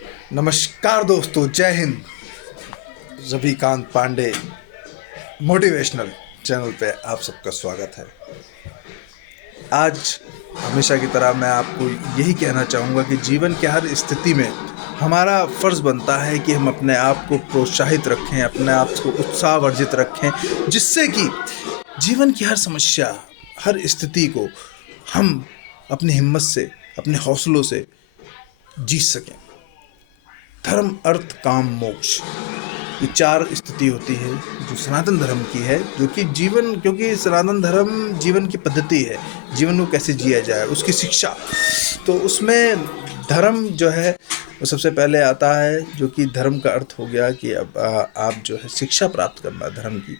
नमस्कार दोस्तों, जय हिंद। रविकांत पांडे मोटिवेशनल चैनल पे आप सबका स्वागत है। आज हमेशा की तरह मैं आपको यही कहना चाहूँगा कि जीवन के हर स्थिति में हमारा फ़र्ज़ बनता है कि हम अपने आप को प्रोत्साहित रखें, अपने आप को उत्साहवर्जित रखें, जिससे कि जीवन की हर समस्या, हर स्थिति को हम अपनी हिम्मत से, अपने हौसलों से जीत सकें। धर्म, अर्थ, काम, मोक्ष, ये चार स्थिति होती है जो सनातन धर्म की है, जो कि जीवन, क्योंकि सनातन धर्म जीवन की पद्धति है, जीवन को कैसे जिया जाए, उसकी शिक्षा। तो उसमें धर्म जो है वो सबसे पहले आता है, जो कि धर्म का अर्थ हो गया कि अब आप जो है शिक्षा प्राप्त करना धर्म की,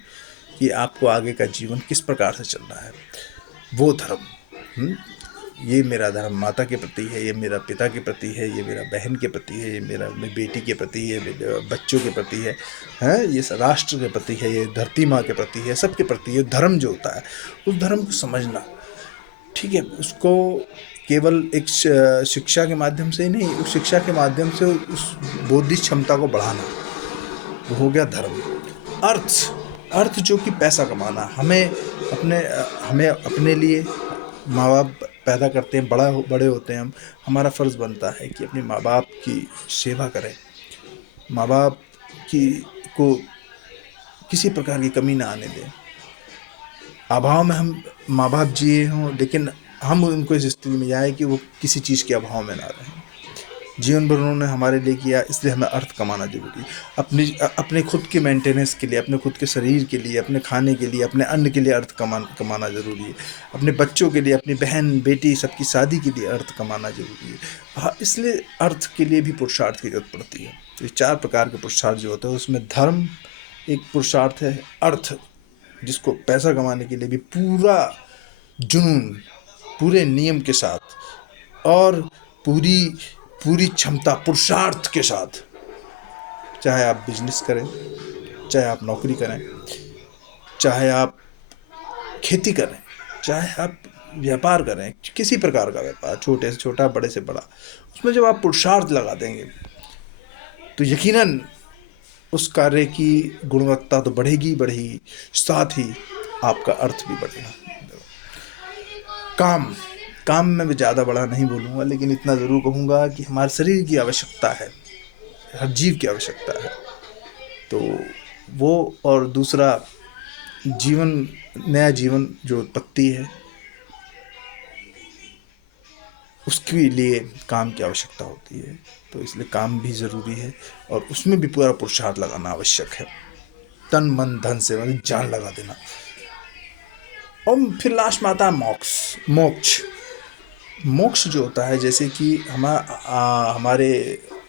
कि आपको आगे का जीवन किस प्रकार से चलना है, वो धर्म। ये मेरा धर्म माता के प्रति है, ये मेरा पिता के प्रति है, ये मेरा बहन के प्रति है, ये मेरा बेटी के प्रति है, मेरे बच्चों के प्रति है, ये राष्ट्र के प्रति है, ये धरती माँ के प्रति है, सबके प्रति है। धर्म जो होता है उस धर्म को समझना, ठीक है, उसको केवल एक शिक्षा के माध्यम से ही नहीं, उस शिक्षा के माध्यम से उस बौद्धिक क्षमता को बढ़ाना, वो हो गया धर्म। अर्थ, अर्थ जो कि पैसा कमाना, हमें अपने लिए माँ बाप पैदा करते हैं, बड़े होते हैं, हमारा फ़र्ज़ बनता है कि अपने माँ बाप की सेवा करें, माँ बाप की को किसी प्रकार की कमी ना आने दें। अभाव में हम माँ बाप जिए हों, लेकिन हम उनको इस स्थिति में जाए कि वो किसी चीज़ के अभाव में ना रहें। जीवन भर उन्होंने हमारे लिए किया, इसलिए हमें अर्थ कमाना जरूरी है। अपने खुद के मेंटेनेंस के लिए, अपने खुद के शरीर के लिए, अपने खाने के लिए, अपने अन्न के लिए अर्थ कमाना जरूरी है। अपने बच्चों के लिए, अपनी बहन बेटी सबकी शादी के लिए अर्थ कमाना जरूरी है। हाँ, इसलिए अर्थ के लिए भी पुरुषार्थ की जरूरत पड़ती है। तो ये चार प्रकार के पुरुषार्थ जो होते हैं, उसमें धर्म एक पुरुषार्थ है। अर्थ, जिसको पैसा कमाने के लिए भी पूरा जुनून, पूरे नियम के साथ और पूरी क्षमता, पुरुषार्थ के साथ, चाहे आप बिजनेस करें, चाहे आप नौकरी करें, चाहे आप खेती करें, चाहे आप व्यापार करें, किसी प्रकार का व्यापार, छोटे से छोटा, बड़े से बड़ा, उसमें जब आप पुरुषार्थ लगा देंगे तो यकीनन उस कार्य की गुणवत्ता तो बढ़ेगी, साथ ही आपका अर्थ भी बढ़ेगा। काम में मैं ज़्यादा बड़ा नहीं बोलूँगा, लेकिन इतना ज़रूर कहूँगा कि हमारे शरीर की आवश्यकता है, हर जीव की आवश्यकता है। तो वो, और दूसरा जीवन, नया जीवन जो उत्पत्ति है, उसके लिए काम की आवश्यकता होती है। तो इसलिए काम भी ज़रूरी है और उसमें भी पूरा पुरुषार्थ लगाना आवश्यक है, तन मन धन से, मतलब जान लगा देना। और फिर लास्ट में आता है मोक्ष। मोक्ष जो होता है, जैसे कि हमारे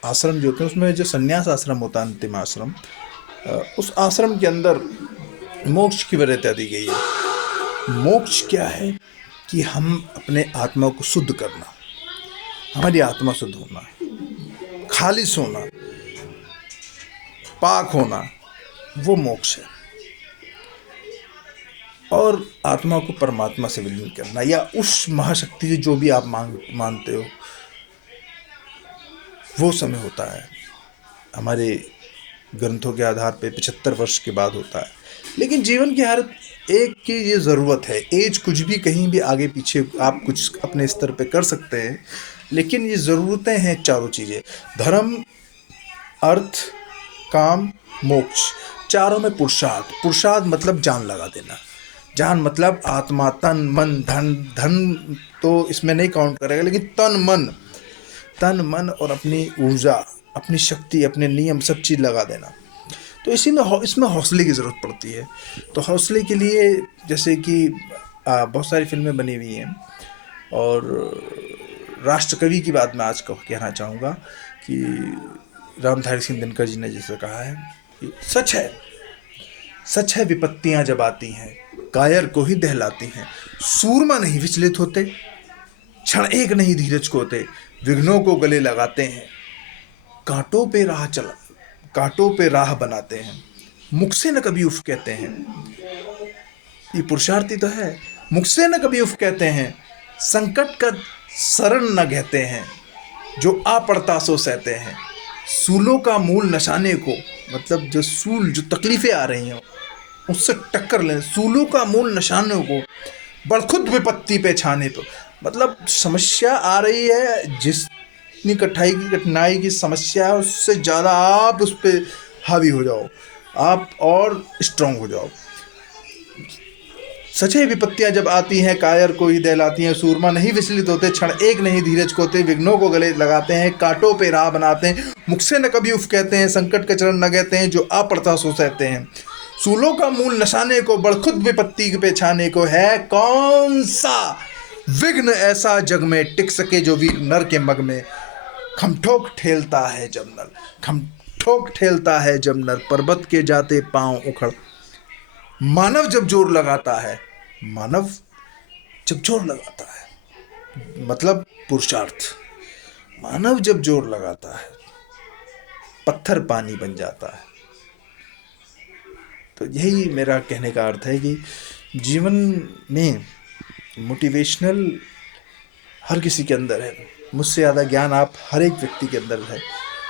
आश्रम जो होते हैं, उसमें जो संन्यास आश्रम होता है, अंतिम आश्रम, उस आश्रम के अंदर मोक्ष की वरीयता दी गई है। मोक्ष क्या है कि हम अपने आत्मा को शुद्ध करना, हमारी आत्मा शुद्ध होना, खालिश होना, पाक होना, वो मोक्ष है। और आत्मा को परमात्मा से विलीन करना, या उस महाशक्ति से, जो भी आप मानते हो, वो समय होता है। हमारे ग्रंथों के आधार पे 75 वर्ष के बाद होता है। लेकिन जीवन की हर एक की ये ज़रूरत है। एज कुछ भी, कहीं भी आगे पीछे आप कुछ अपने स्तर पे कर सकते हैं, लेकिन ये ज़रूरतें हैं चारों चीज़ें, धर्म, अर्थ, काम, मोक्ष, चारों में पुरुषार्थ मतलब जान लगा देना। जान मतलब आत्मा, तन मन धन। धन तो इसमें नहीं काउंट करेगा, लेकिन तन मन और अपनी ऊर्जा, अपनी शक्ति, अपने नियम, सब चीज़ लगा देना। तो इसमें हौसले की ज़रूरत पड़ती है। तो हौसले के लिए, जैसे कि बहुत सारी फिल्में बनी हुई हैं, और राष्ट्रकवि की बात मैं आज कहना चाहूँगा कि रामधारी सिंह दिनकर जी ने जैसे कहा है कि सच है विपत्तियाँ जब आती हैं, कायर को ही दहलाती हैं, सूरमा नहीं विचलित होते, क्षण एक नहीं धीरज खोते, विघ्नों को गले लगाते हैं, कांटों पे राह बनाते हैं, मुख से न कभी उफ कहते हैं। ये पुरुषार्थी तो है। मुख से न कभी उफ कहते हैं, संकट का शरण न कहते हैं, जो आ पड़ता सो सहते हैं, सूलों का मूल नशाने को, मतलब जो सूल, जो तकलीफ़ें आ रही हैं उससे टक्कर लें, सूलों का मूल नशानों को बड़खुद विपत्ति पे छाने पर। मतलब समस्या आ रही है, जितनी कठिनाई की समस्या है उससे ज़्यादा आप उस पर हावी हो जाओ, आप और स्ट्रांग हो जाओ। सचे विपत्तियां जब आती हैं कायर को ही दहलाती हैं, सूरमा नहीं विचलित होते, क्षण एक नहीं धीरज खोते, विघ्नों को गले लगाते हैं, कांटों पे राह बनाते हैं, मुख से न कभी उफ कहते हैं, संकट के चरण न कहते हैं, जो आ पड़ता सो सहते हैं। सूलों का मूल नशाने को बड़खुद विपत्ति पे छाने को, है कौन सा विघ्न ऐसा जग में टिक सके जो वीर नर के मग में। खमठोक ठेलता है जब नर, खमठोक ठेलता है जब नर, पर्वत के जाते पांव उखड़। मानव जब जोर लगाता है, मानव जब जोर लगाता है, मतलब पुरुषार्थ, मानव जब जोर लगाता है पत्थर पानी बन जाता है। तो यही मेरा कहने का अर्थ है कि जीवन में मोटिवेशनल हर किसी के अंदर है। मुझसे ज़्यादा ज्ञान आप हर एक व्यक्ति के अंदर है,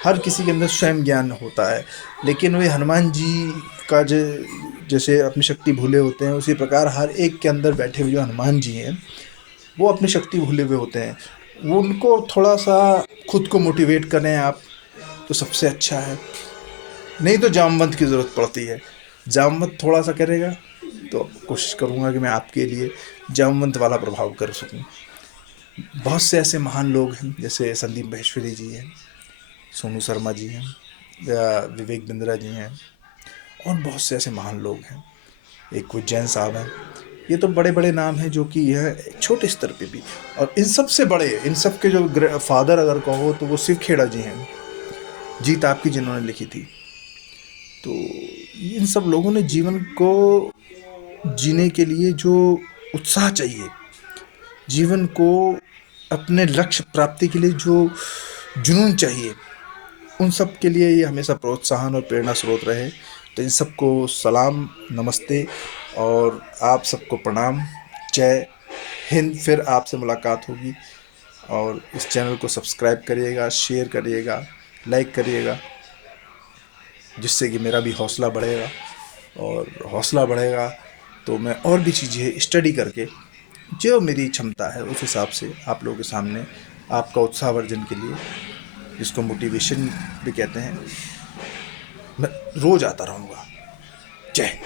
हर किसी के अंदर स्वयं ज्ञान होता है, लेकिन वे हनुमान जी का जैसे अपनी शक्ति भूले होते हैं, उसी प्रकार हर एक के अंदर बैठे हुए जो हनुमान जी हैं वो अपनी शक्ति भूले हुए होते हैं। वो उनको थोड़ा सा खुद को मोटिवेट करें आप तो सबसे अच्छा है, नहीं तो जामवंत की ज़रूरत पड़ती है। जामवंत थोड़ा सा करेगा तो कोशिश करूँगा कि मैं आपके लिए जामवंत वाला प्रभाव कर सकूँ। बहुत से ऐसे महान लोग हैं, जैसे संदीप माहेश्वरी जी हैं, सोनू शर्मा जी हैं, या विवेक बिंद्रा जी हैं, और बहुत से ऐसे महान लोग हैं, एक उज्जैन साहब हैं। ये तो बड़े बड़े नाम हैं जो कि यह छोटे स्तर पे भी, और इन सब से बड़े, इन सब के जो फादर अगर कहो तो वो शिव खेड़ा जी हैं, जीत आपकी जिन्होंने लिखी थी। तो इन सब लोगों ने जीवन को जीने के लिए जो उत्साह चाहिए, जीवन को अपने लक्ष्य प्राप्ति के लिए जो जुनून चाहिए, उन सब के लिए ये हमेशा प्रोत्साहन और प्रेरणा स्रोत रहे। तो इन सबको सलाम, नमस्ते, और आप सबको प्रणाम, जय हिंद। फिर आपसे मुलाकात होगी, और इस चैनल को सब्सक्राइब करिएगा, शेयर करिएगा, लाइक करिएगा, जिससे कि मेरा भी हौसला बढ़ेगा, और हौसला बढ़ेगा तो मैं और भी चीज़ें स्टडी करके जो मेरी क्षमता है उस हिसाब से आप लोगों के सामने आपका उत्साहवर्धन के लिए, जिसको मोटिवेशन भी कहते हैं, मैं रोज़ आता रहूँगा। जय हिंद।